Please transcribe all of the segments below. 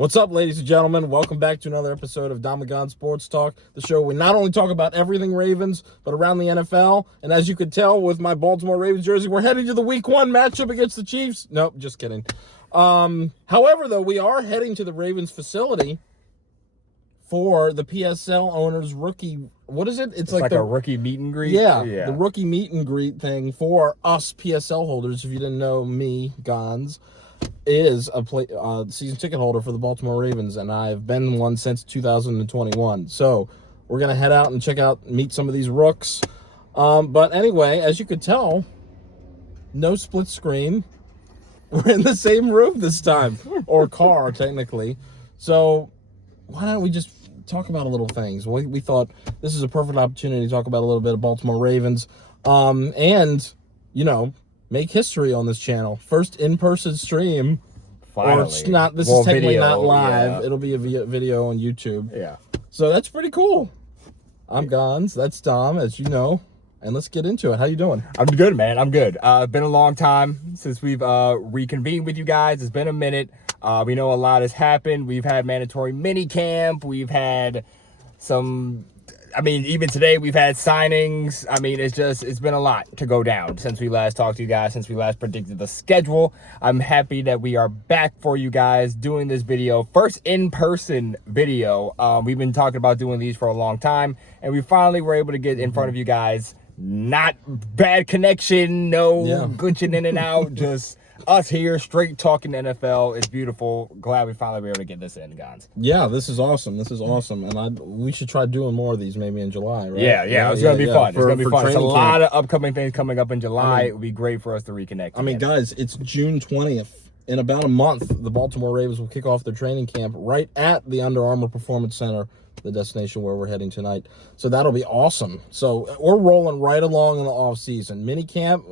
What's up, ladies and gentlemen? Welcome back to another episode of Domagon Sports Talk, the show we not only talk about everything Ravens, but around the NFL. And as you could tell with my Baltimore Ravens jersey, we're heading to the Week 1 matchup against the Chiefs. Nope, just kidding. However, though, we are heading to the Ravens facility for the PSL owners' rookie. What is it? It's like a rookie meet and greet? Yeah, the rookie meet and greet thing for us PSL holders. If you didn't know, me, Gons, is a season ticket holder for the Baltimore Ravens, and I've been one since 2021. So we're going to head out and meet some of these rooks. But anyway, as you could tell, no split screen. We're in the same room this time, or car, technically. So why don't we just talk about a little things? We thought this is a perfect opportunity to talk about a little bit of Baltimore Ravens, and, you know, make history on this channel. First in-person stream. Finally. Or it's not. This is technically video, not live. yeah. It'll be a video on YouTube. Yeah. So that's pretty cool. I'm Gons. That's Dom, as you know. And let's get into it. How you doing? I'm good, man. I'm good. It's been a long time since we've reconvened with you guys. It's been a minute. We know a lot has happened. We've had mandatory mini camp. We've had some... even today we've had signings. It's been a lot to go down since we last talked to you guys, since we last predicted the schedule. I'm happy that we are back for you guys doing this video. First in-person video. We've been talking about doing these for a long time, and we finally were able to get in front of you guys. Not bad connection, glitching in and out, just us here straight talking NFL. It's beautiful. Glad we finally were able to get this in, Gons. Yeah, this is awesome. And we should try doing more of these maybe in July, right? Yeah. It's gonna be fun. It's gonna be fun. It's a lot camp. of upcoming things coming up in July. It would be great for us to reconnect. Guys, it's June 20th. In about a month, the Baltimore Ravens will kick off their training camp right at the Under Armour Performance Center, the destination where we're heading tonight. So that'll be awesome. So we're rolling right along in the off season. Mini camp,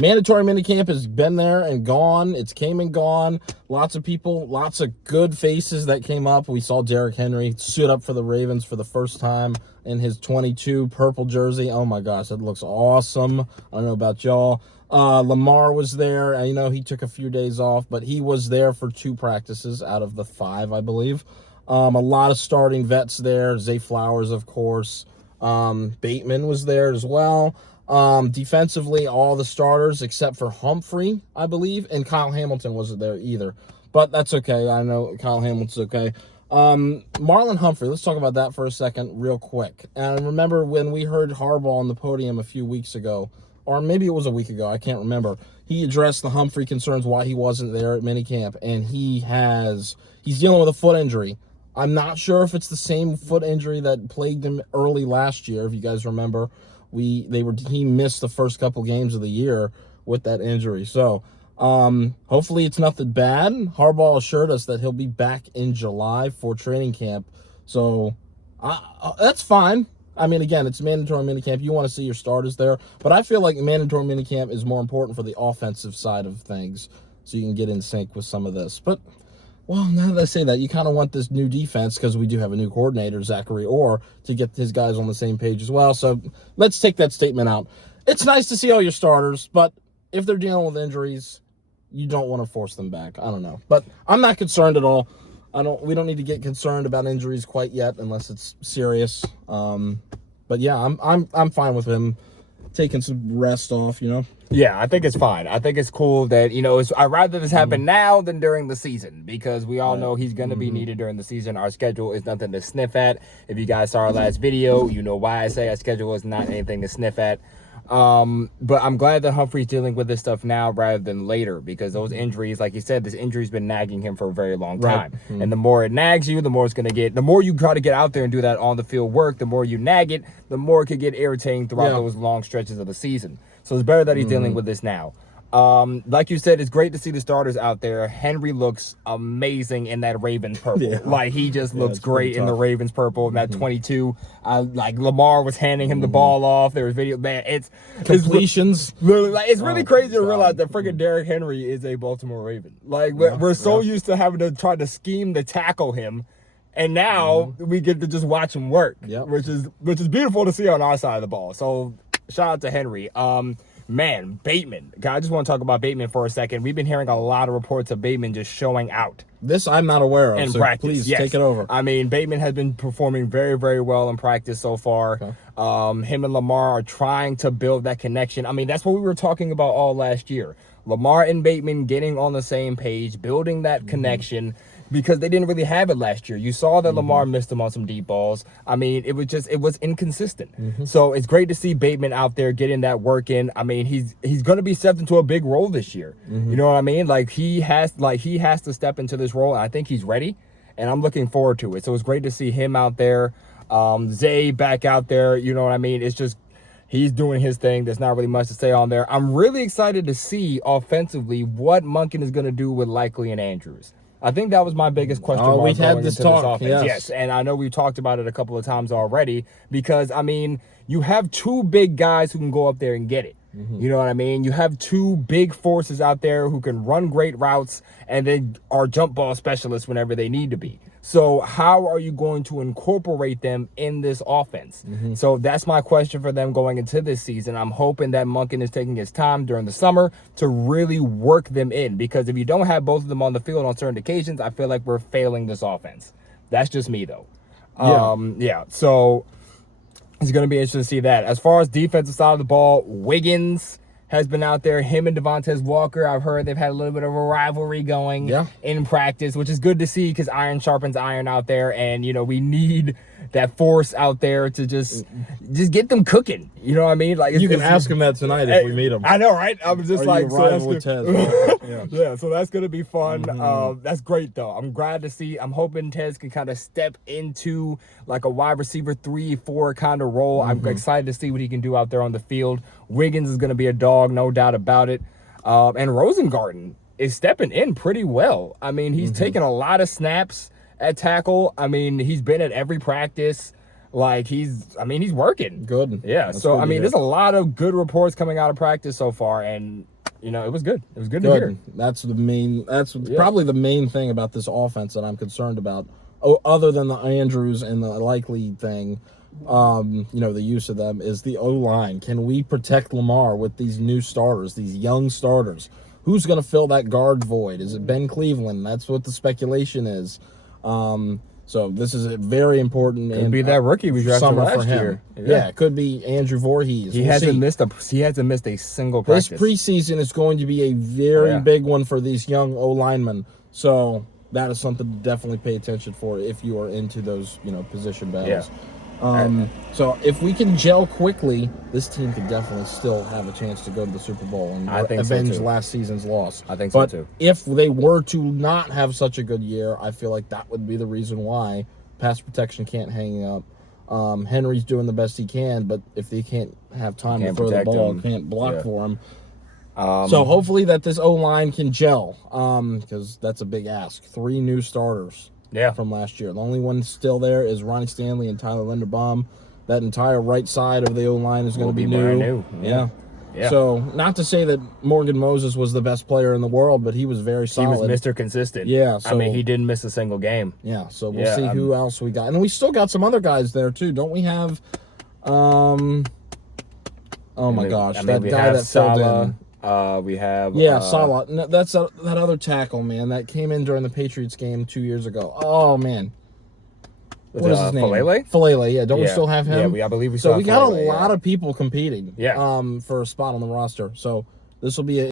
mandatory mini camp has been there and gone. It's came and gone. Lots of people, lots of good faces that came up. We saw Derrick Henry suit up for the Ravens for the first time in his 22 purple jersey. Oh my gosh, that looks awesome. I don't know about y'all. Lamar was there. He took a few days off, but he was there for 2 practices out of the 5, I believe. A lot of starting vets there. Zay Flowers, of course. Bateman was there as well. Defensively, all the starters except for Humphrey, I believe, and Kyle Hamilton wasn't there either. But that's okay. I know Kyle Hamilton's okay. Marlon Humphrey, let's talk about that for a second real quick. And remember when we heard Harbaugh on the podium a few weeks ago, or maybe it was a week ago, I can't remember. He addressed the Humphrey concerns why he wasn't there at minicamp, and he's dealing with a foot injury. I'm not sure if it's the same foot injury that plagued him early last year. If you guys remember, he missed the first couple games of the year with that injury. So hopefully it's nothing bad. Harbaugh assured us that he'll be back in July for training camp. So that's fine. Again, it's mandatory minicamp. You want to see your starters there. But I feel like mandatory minicamp is more important for the offensive side of things, so you can get in sync with some of this. But, well, now that I say that, you kind of want this new defense, because we do have a new coordinator, Zachary Orr, to get his guys on the same page as well. So let's take that statement out. It's nice to see all your starters, but if they're dealing with injuries, you don't want to force them back. I don't know. But I'm not concerned at all. We don't need to get concerned about injuries quite yet, unless it's serious. But yeah, I'm fine with him taking some rest off. Yeah, I think it's fine. I think it's cool that I'd rather this happen now than during the season, because we all know he's going to be needed during the season. Our schedule is nothing to sniff at. If you guys saw our last video, you know why I say our schedule is not anything to sniff at. But I'm glad that Humphrey's dealing with this stuff now rather than later, because those injuries, like you said, this injury's been nagging him for a very long time. Right. And the more it nags you, the more it's going to get, the more you try to get out there and do that on the field work, the more you nag it, the more it could get irritating throughout those long stretches of the season. So it's better that he's dealing with this now. Like you said, it's great to see the starters out there. Henry looks amazing in that Ravens purple. Yeah. He just looks great in the Ravens purple. That 22, Lamar was handing him the ball off. There was video, man. It's completions. It's really crazy to realize that freaking Derrick Henry is a Baltimore Raven. We're so used to having to try to scheme to tackle him, and now we get to just watch him work, which is beautiful to see on our side of the ball. So shout out to Henry. Man, Bateman. God, I just want to talk about Bateman for a second. We've been hearing a lot of reports of Bateman just showing out. This I'm not aware of, In so practice, please yes. take it over. I mean, Bateman has been performing very, very well in practice so far. Okay. Him and Lamar are trying to build that connection. I mean, that's what we were talking about all last year. Lamar and Bateman getting on the same page, building that connection, because they didn't really have it last year. You saw that Lamar missed him on some deep balls. I mean, it was inconsistent. So it's great to see Bateman out there getting that work in. I mean, he's going to be stepped into a big role this year. You know what I mean? Like he has to step into this role, and I think he's ready, and I'm looking forward to it. So it's great to see him out there. Zay back out there, you know what I mean? It's just he's doing his thing. There's not really much to say on there. I'm really excited to see offensively what Monken is going to do with Likely and Andrews. I think that was my biggest question mark. We've had this talk, yes, and I know we've talked about it a couple of times already because, I mean, you have two big guys who can go up there and get it. You know what I mean? You have two big forces out there who can run great routes and they are jump ball specialists whenever they need to be. So how are you going to incorporate them in this offense? So that's my question for them going into this season. I'm hoping that Monken is taking his time during the summer to really work them in, because if you don't have both of them on the field on certain occasions, I feel like we're failing this offense. That's just me, though. So it's going to be interesting to see that. As far as defensive side of the ball, Wiggins has been out there. Him and Devontae Walker, I've heard they've had a little bit of a rivalry going in practice, which is good to see because iron sharpens iron out there. And, you know, we need that force out there to just get them cooking. You know what I mean? Like You can ask him that tonight if we meet him. I know, right? I'm just Are like, you a so rival that's with good. Tez? Yeah, so that's gonna be fun. That's great though. I'm glad to see. I'm hoping Tez can kind of step into like a wide receiver 3-4 kind of role. I'm excited to see what he can do out there on the field. Wiggins is gonna be a dog, no doubt about it. And Rosengarten is stepping in pretty well. I mean, he's taking a lot of snaps at tackle. I mean, he's been at every practice. Like he's working. Good. Yeah. That's so good I to mean, hear. there's a lot of good reports coming out of practice so far, and you know, it was good. It was good to hear. That's probably the main thing about this offense that I'm concerned about. Oh, other than the Andrews and the Likely thing, you know, the use of them is the O-line. Can we protect Lamar with these new starters, these young starters? Who's going to fill that guard void? Is it Ben Cleveland? That's what the speculation is. So this is a very important. Could be that rookie we drafted summer last for him. year. Yeah, it could be Andrew Voorhees. He hasn't missed a single practice. This preseason is going to be a very big one for these young O-linemen. So that is something to definitely pay attention for if you are into those, you know, position battles. So if we can gel quickly, this team could definitely still have a chance to go to the Super Bowl and avenge last season's loss. I think so too. If they were to not have such a good year, I feel like that would be the reason why pass protection can't hang up. Henry's doing the best he can, but if they can't have time to throw the ball, can't block for him. So hopefully that this O-line can gel, because that's a big ask. 3 new starters from last year. The only one still there is Ronnie Stanley and Tyler Linderbaum. That entire right side of the O-line is going to be new. Yeah. So not to say that Morgan Moses was the best player in the world, but he was very solid. He was Mr. Consistent. Yeah. So, I mean, he didn't miss a single game. Yeah. So we'll see who else we got. And we still got some other guys there too. Don't we have oh my gosh, that guy that filled in. We have Salah. No, that's that other tackle, man, that came in during the Patriots game 2 years ago. Oh man, what is his name? Falele. Yeah, don't we still have him? Yeah, I believe we still have Falele. So we got a Falele, lot of people competing. For a spot on the roster. So this will be a